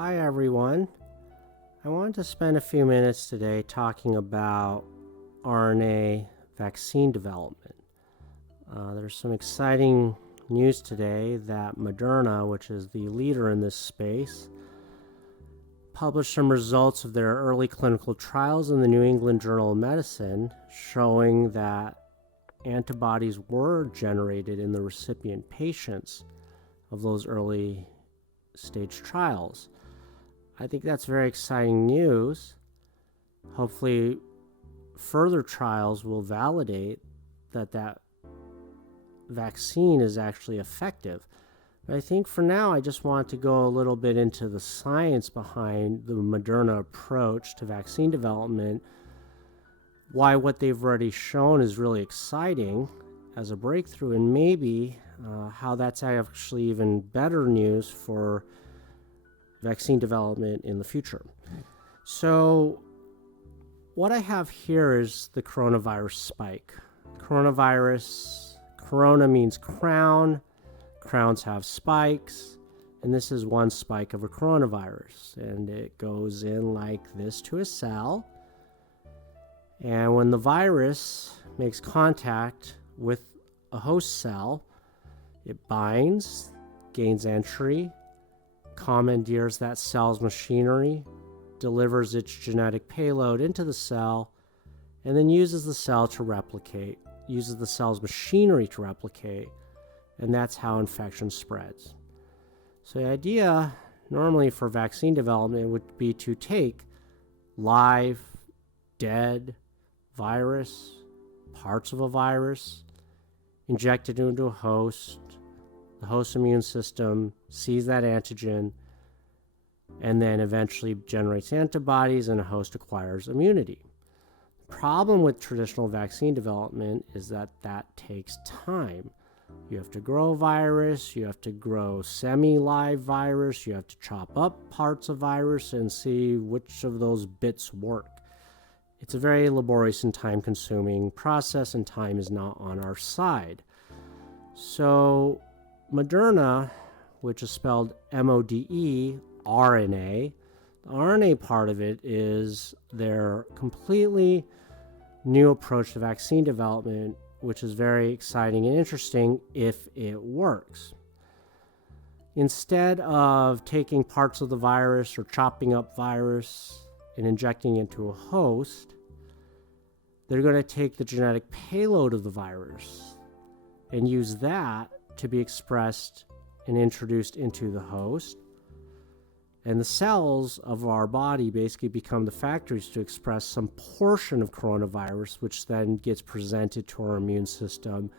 Hi everyone. I wanted to spend a few minutes today talking about RNA vaccine development. There's some exciting news today that Moderna, which is the leader in this space, published some results of their early clinical trials in the New England Journal of Medicine showing that antibodies were generated in the recipient patients of those early stage trials. I think that's very exciting news. Hopefully, further trials will validate that vaccine is actually effective. But I think for now, I just want to go a little bit into the science behind the Moderna approach to vaccine development, why what they've already shown is really exciting as a breakthrough, and maybe how that's actually even better news for vaccine development in the future. So what I have here is the coronavirus spike. Corona means crown. Crowns have spikes, and this is one spike of a coronavirus, and it goes in like this to a cell. And when the virus makes contact with a host cell, it binds, gains entry, commandeers that cell's machinery, delivers its genetic payload into the cell, and then uses the cell to replicate, uses the cell's machinery to replicate, and that's how infection spreads. So the idea normally for vaccine development would be to take live, dead virus, parts of a virus, inject it into a host. The host immune system sees that antigen and then eventually generates antibodies, and a host acquires immunity. The problem with traditional vaccine development is that takes time. You have to grow virus, you have to grow semi-live virus, you have to chop up parts of virus and see which of those bits work. It's a very laborious and time-consuming process, and time is not on our side. So Moderna, which is spelled MODE, RNA, the RNA part of it is their completely new approach to vaccine development, which is very exciting and interesting if it works. Instead of taking parts of the virus or chopping up virus and injecting into a host, they're going to take the genetic payload of the virus and use that to be expressed and introduced into the host. And the cells of our body basically become the factories to express some portion of coronavirus, which then gets presented to our immune system.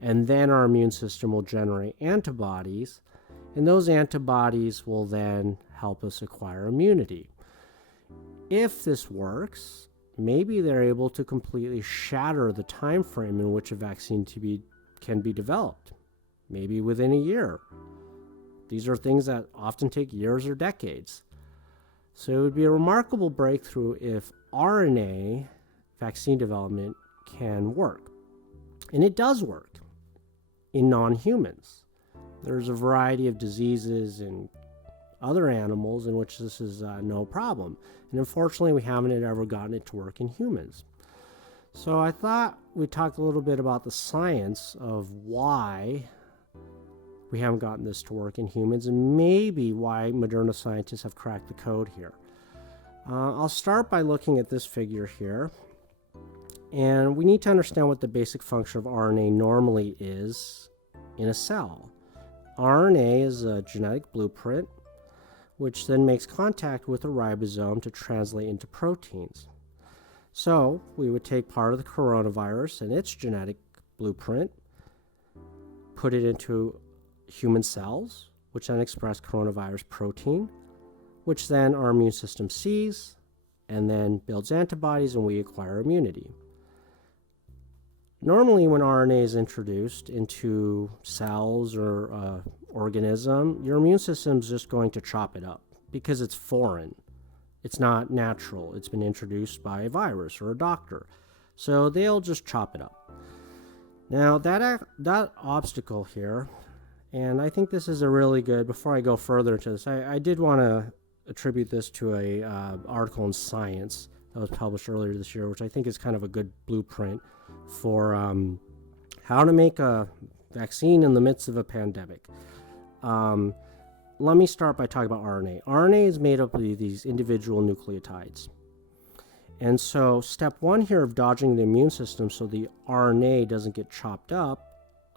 And then our immune system will generate antibodies, and those antibodies will then help us acquire immunity. If this works, maybe they're able to completely shatter the time frame in which a vaccine can be developed, maybe within a year. These are things that often take years or decades. So it would be a remarkable breakthrough if RNA vaccine development can work. And it does work in non-humans. There's a variety of diseases in other animals in which this is no problem. And unfortunately, we haven't ever gotten it to work in humans. So I thought we'd talk a little bit about the science of why we haven't gotten this to work in humans, and maybe why Moderna scientists have cracked the code here. I'll start by looking at this figure here. And we need to understand what the basic function of RNA normally is in a cell. RNA is a genetic blueprint, which then makes contact with a ribosome to translate into proteins. So we would take part of the coronavirus and its genetic blueprint, put it into human cells, which then express coronavirus protein, which then our immune system sees and then builds antibodies, and we acquire immunity. Normally, when RNA is introduced into cells or organism, your immune system is just going to chop it up because it's foreign. It's not natural. It's been introduced by a virus or a doctor. So they'll just chop it up. Now, that obstacle here, and I think this is a really good, before I go further into this, I did want to attribute this to a article in Science that was published earlier this year, which I think is kind of a good blueprint for how to make a vaccine in the midst of a pandemic. Let me start by talking about RNA. RNA is made up of these individual nucleotides. And so step one here of dodging the immune system so the RNA doesn't get chopped up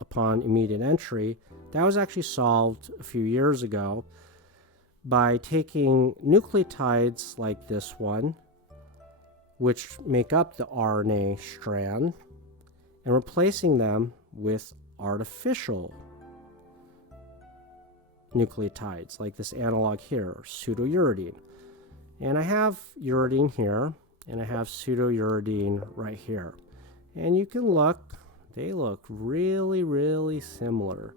upon immediate entry, that was actually solved a few years ago by taking nucleotides like this one, which make up the RNA strand, and replacing them with artificial nucleotides like this analog here, pseudouridine. And I have uridine here, and I have pseudouridine right here. And you can look, they look really, really similar.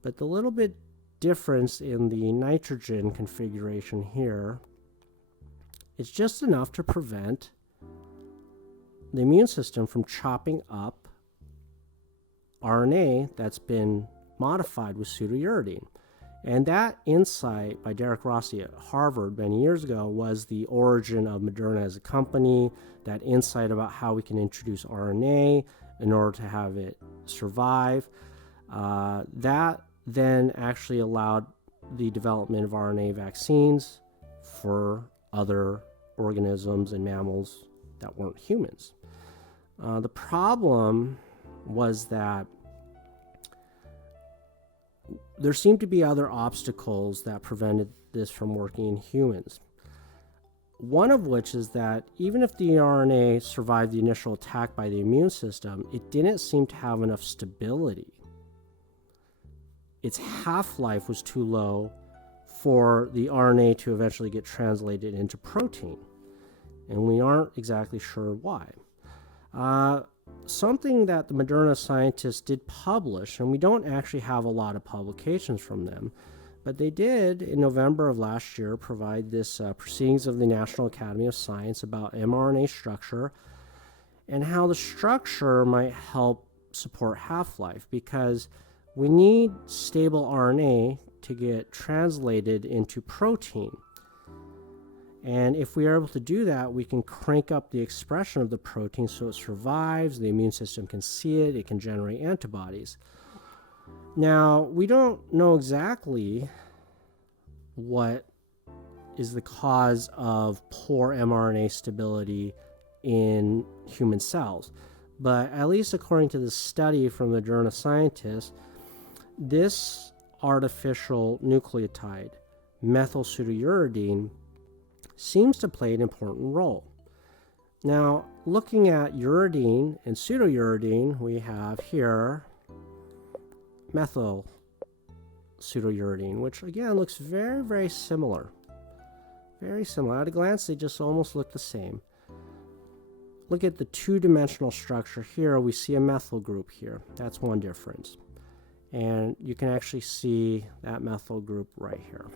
But the little bit difference in the nitrogen configuration here is just enough to prevent the immune system from chopping up RNA that's been modified with pseudouridine. And that insight by Derek Rossi at Harvard many years ago was the origin of Moderna as a company, that insight about how we can introduce RNA in order to have it survive. That then actually allowed the development of RNA vaccines for other organisms and mammals that weren't humans. The problem was that there seemed to be other obstacles that prevented this from working in humans. One of which is that even if the RNA survived the initial attack by the immune system, it didn't seem to have enough stability. Its half-life was too low for the RNA to eventually get translated into protein. And we aren't exactly sure why. Something that the Moderna scientists did publish, and we don't actually have a lot of publications from them, but they did in November of last year provide this Proceedings of the National Academy of Science about mRNA structure and how the structure might help support half-life, because we need stable RNA to get translated into protein. And if we are able to do that, we can crank up the expression of the protein so it survives, the immune system can see it, it can generate antibodies. Now, we don't know exactly what is the cause of poor mRNA stability in human cells, but at least according to the study from the Moderna scientists, this artificial nucleotide, methylpseudouridine, seems to play an important role. Now, looking at uridine and pseudouridine, we have here methylpseudouridine, which again looks very, very similar. Very similar. At a glance, they just almost look the same. Look at the two-dimensional structure here. We see a methyl group here. That's one difference. And you can actually see that methyl group right here.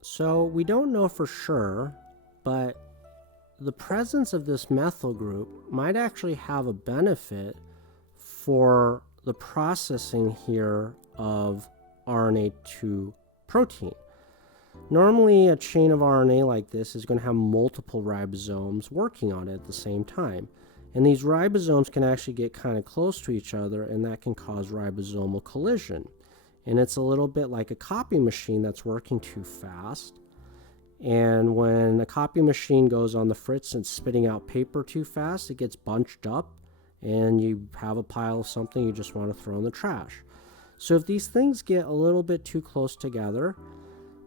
So we don't know for sure, but the presence of this methyl group might actually have a benefit for the processing here of RNA to protein. Normally, a chain of RNA like this is going to have multiple ribosomes working on it at the same time. And these ribosomes can actually get kind of close to each other, and that can cause ribosomal collision. And it's a little bit like a copy machine that's working too fast. And when a copy machine goes on the fritz and spitting out paper too fast, it gets bunched up, and you have a pile of something you just want to throw in the trash. So if these things get a little bit too close together,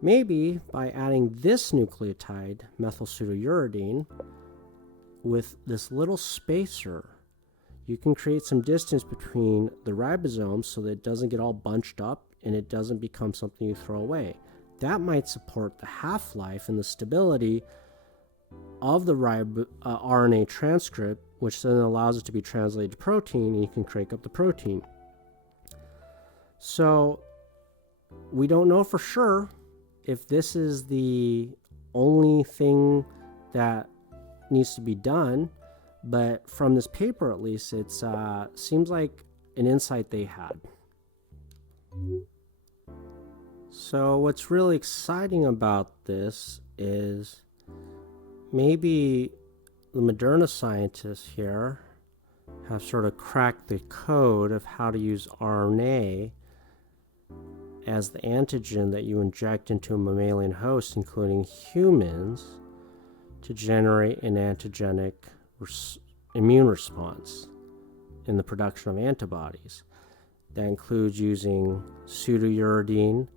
maybe by adding this nucleotide, methylpseudouridine, with this little spacer, you can create some distance between the ribosomes so that it doesn't get all bunched up and it doesn't become something you throw away. That might support the half-life and the stability of the RNA transcript, which then allows it to be translated to protein, and you can crank up the protein. So we don't know for sure if this is the only thing that needs to be done, but from this paper at least, it seems like an insight they had. So what's really exciting about this is maybe the Moderna scientists here have sort of cracked the code of how to use RNA as the antigen that you inject into a mammalian host, including humans, to generate an antigenic immune response in the production of antibodies. That includes using pseudouridine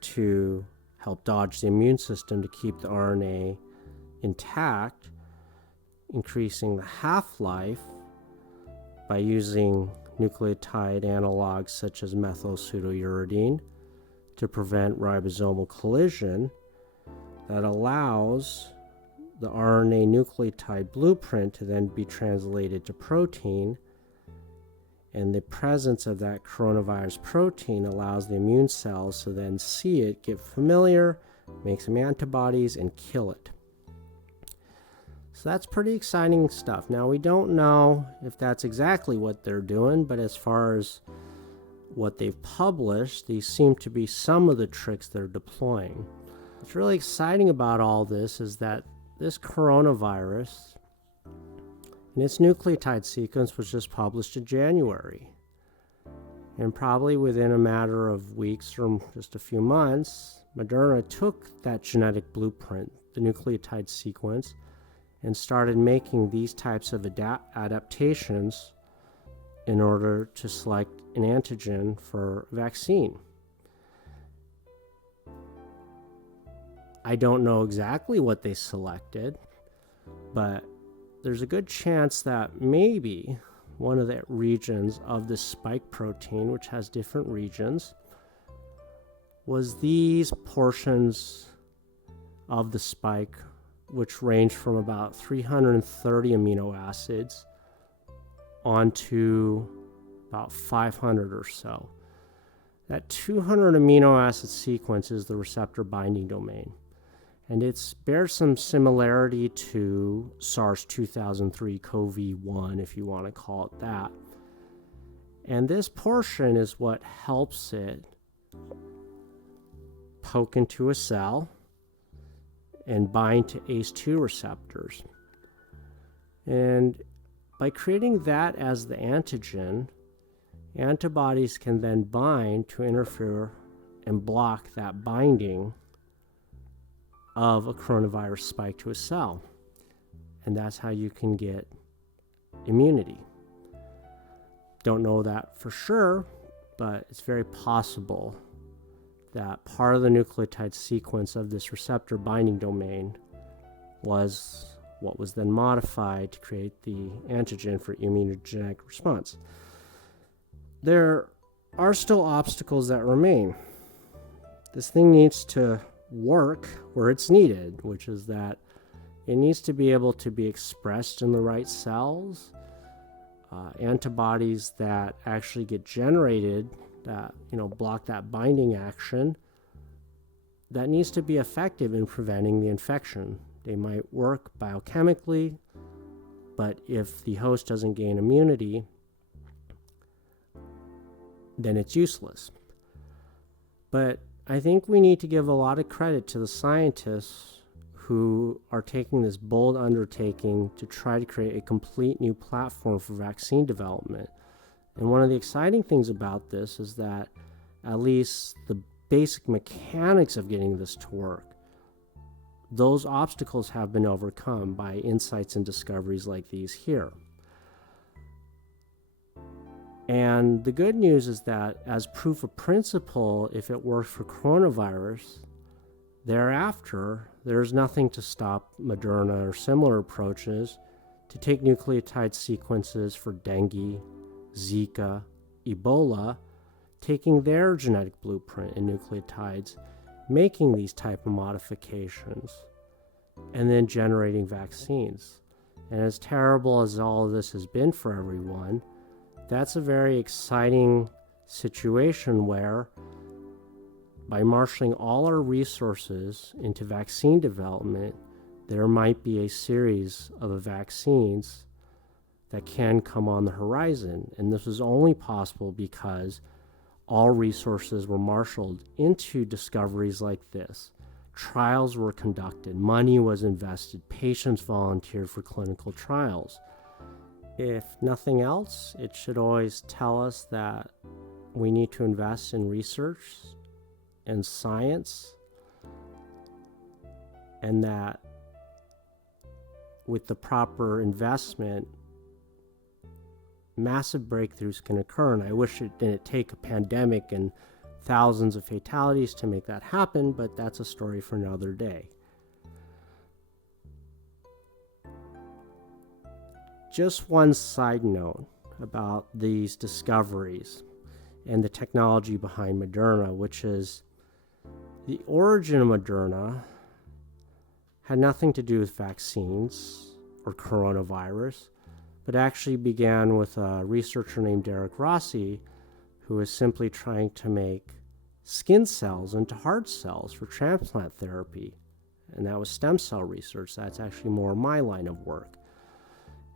to help dodge the immune system to keep the RNA intact, increasing the half-life by using nucleotide analogs such as methyl pseudouridine to prevent ribosomal collision that allows the RNA nucleotide blueprint to then be translated to protein, and the presence of that coronavirus protein allows the immune cells to then see it, get familiar, make some antibodies, and kill it. So that's pretty exciting stuff. Now, we don't know if that's exactly what they're doing, but as far as what they've published, these seem to be some of the tricks they're deploying. What's really exciting about all this is that this coronavirus and its nucleotide sequence was just published in January. And probably within a matter of weeks or just a few months, Moderna took that genetic blueprint, the nucleotide sequence, and started making these types of adaptations in order to select an antigen for vaccine. I don't know exactly what they selected, but there's a good chance that maybe one of the regions of the spike protein, which has different regions, was these portions of the spike, which range from about 330 amino acids onto about 500 or so. That 200 amino acid sequence is the receptor binding domain, and it bears some similarity to SARS-2003 CoV-1, if you want to call it that. And this portion is what helps it poke into a cell and bind to ACE2 receptors. And by creating that as the antigen, antibodies can then bind to interfere and block that binding of a coronavirus spike to a cell. And that's how you can get immunity. Don't know that for sure, but it's very possible that part of the nucleotide sequence of this receptor binding domain was what was then modified to create the antigen for immunogenic response. There are still obstacles that remain. This thing needs to work where it's needed, which is that it needs to be able to be expressed in the right cells. Antibodies that actually get generated that block that binding action, that needs to be effective in preventing the infection. They might work biochemically, but if the host doesn't gain immunity, then it's useless. But I think we need to give a lot of credit to the scientists who are taking this bold undertaking to try to create a complete new platform for vaccine development. And one of the exciting things about this is that at least the basic mechanics of getting this to work, those obstacles have been overcome by insights and discoveries like these here. And the good news is that as proof of principle, if it works for coronavirus, thereafter, there's nothing to stop Moderna or similar approaches to take nucleotide sequences for dengue, Zika, Ebola, taking their genetic blueprint and nucleotides, making these type of modifications, and then generating vaccines. And as terrible as all of this has been for everyone, that's a very exciting situation where by marshaling all our resources into vaccine development, there might be a series of vaccines that can come on the horizon. And this is only possible because all resources were marshaled into discoveries like this. Trials were conducted, money was invested, patients volunteered for clinical trials. If nothing else, it should always tell us that we need to invest in research and science, and that with the proper investment, massive breakthroughs can occur. And I wish it didn't take a pandemic and thousands of fatalities to make that happen, but that's a story for another day. Just one side note about these discoveries and the technology behind Moderna, which is the origin of Moderna had nothing to do with vaccines or coronavirus, but actually began with a researcher named Derek Rossi, who was simply trying to make skin cells into heart cells for transplant therapy. And that was stem cell research. That's actually more my line of work.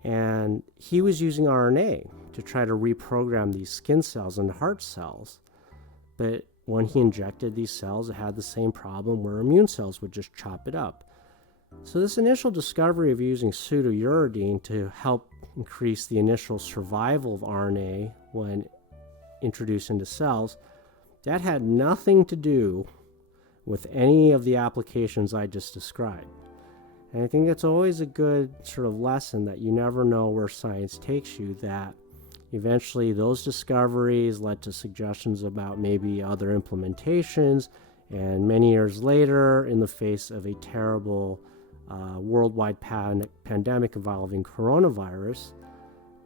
And he was using RNA to try to reprogram these skin cells into heart cells. But when he injected these cells, it had the same problem where immune cells would just chop it up. So this initial discovery of using pseudouridine to help increase the initial survival of RNA when introduced into cells, that had nothing to do with any of the applications I just described. And I think that's always a good sort of lesson, that you never know where science takes you, that eventually those discoveries led to suggestions about maybe other implementations, and many years later, in the face of a terrible worldwide pandemic involving coronavirus,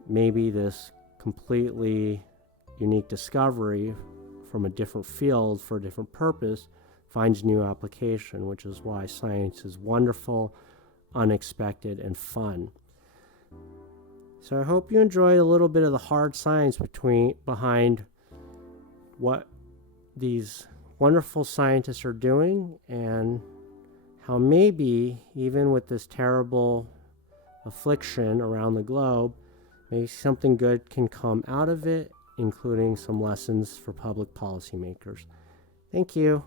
maybe this completely unique discovery from a different field for a different purpose finds new application, which is why science is wonderful, unexpected, and fun. So I hope you enjoyed a little bit of the hard science behind what these wonderful scientists are doing, and how maybe even with this terrible affliction around the globe, maybe something good can come out of it, including some lessons for public policymakers. Thank you.